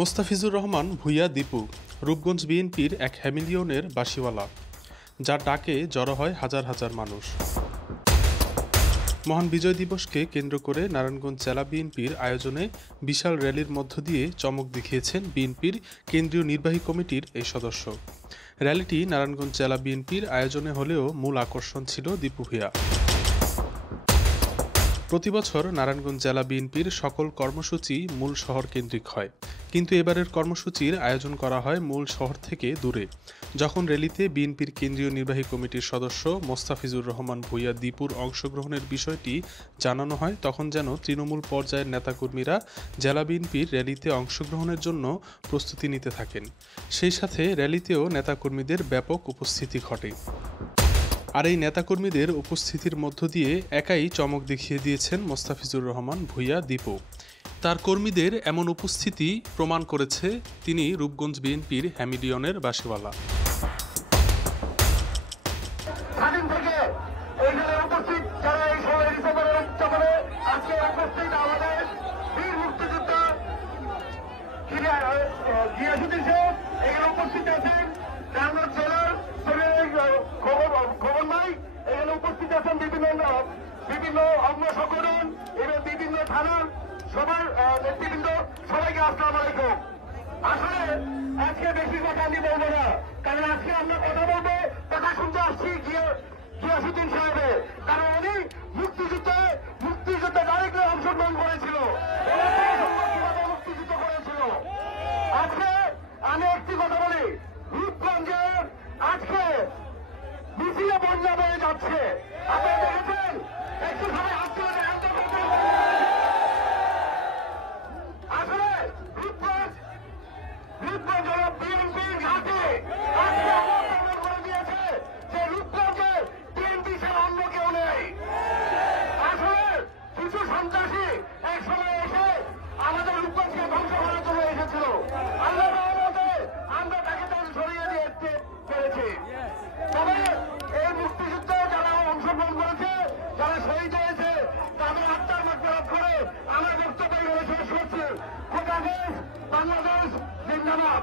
মোস্তাফিজুর রহমান ভূঁইয়া দীপু রূপগঞ্জ বিএনপির এক হ্যামিলিয়নের বাঁশিওয়ালা, যার ডাকে জড়ো হয় হাজার হাজার মানুষ। মহান বিজয় দিবসকে কেন্দ্র করে নারায়ণগঞ্জ জেলা বিএনপির আয়োজনে বিশাল র্যালির মধ্য দিয়ে চমক দেখিয়েছেন বিএনপির কেন্দ্রীয় নির্বাহী কমিটির এই সদস্য। র্যালিটি নারায়ণগঞ্জ জেলা বিএনপির আয়োজনে হলেও মূল আকর্ষণ ছিল দীপু ভূঁইয়া। প্রতিবছর নারায়ণগঞ্জ জেলা বিএনপির সকল কর্মসূচি মূল শহর কেন্দ্রিক হয়, কিন্তু এবারের কর্মসূচির আয়োজন করা হয় মূল শহর থেকে দূরে। যখন র্যালিতে বিএনপির কেন্দ্রীয় নির্বাহী কমিটির সদস্য মোস্তাফিজুর রহমান ভূঁইয়া দীপুর অংশগ্রহণের বিষয়টি জানানো হয়, তখন যেন তৃণমূল পর্যায়ের নেতাকর্মীরা জেলা বিএনপির র্যালিতে অংশগ্রহণের জন্য প্রস্তুতি নিতে থাকেন। সেই সাথে র্যালিতেও নেতাকর্মীদের ব্যাপক উপস্থিতি ঘটে। আর এই নেতাকর্মীদের উপস্থিতির মধ্য দিয়ে একাই চমক দেখিয়ে দিয়েছেন মোস্তাফিজুর রহমান ভূঁইয়া দীপু। তার কর্মীদের এমন উপস্থিতি প্রমাণ করেছে তিনি রূপগঞ্জ বিএনপির হ্যামিলিয়নের বাঁশিওয়ালা। বিভিন্ন অঙ্গ সংগঠন এবং বিভিন্ন থানার সবার নেতৃবৃন্দ, সবাইকে আসসালামু আলাইকুম। আসলে আজকে বেশি কথা আমি বলবো না, কারণ আজকে আমরা কথা বলবো, কথা শুনতে আসছি গিয়াসউদ্দিন সাহেবের, কারণ উনি মুক্তিযুদ্ধে ডাইরেক্টলি অংশগ্রহণ করেছিল, মুক্তিযুদ্ধ করেছিল। আজকে আমি একটি কথা বলি, রূপগঞ্জে আজকে মিছিলে বন্যা বয়ে যাচ্ছে। আপনারা দেখেছেন, একটু সবাই হাত তুলে দেন। আসলে রূপগঞ্জ হল বিএনপির ঘাটে। আজকে আমরা করে দিয়েছে যে রূপগঞ্জে বিএনপি ছাড়া অন্য কেউ নেই। আসলে কিছু সন্ত্রাসী এক সময় এসে আমাদের রূপগঞ্জকে ধ্বংস করার জন্য এসেছিল। আল্লাহর রহমতে আমরা তাকে সরিয়ে দিতে পেরেছি। তবে এই মুক্তিযুদ্ধে যারা অংশগ্রহণ করেছে, যারা শহীদ হয়েছে, তাদের আত্মার মাগফিরাত করে আমরা বক্তব্য শেষ করছি। খোদা হাফেজ। বাংলাদেশ জিন্দাবাদ।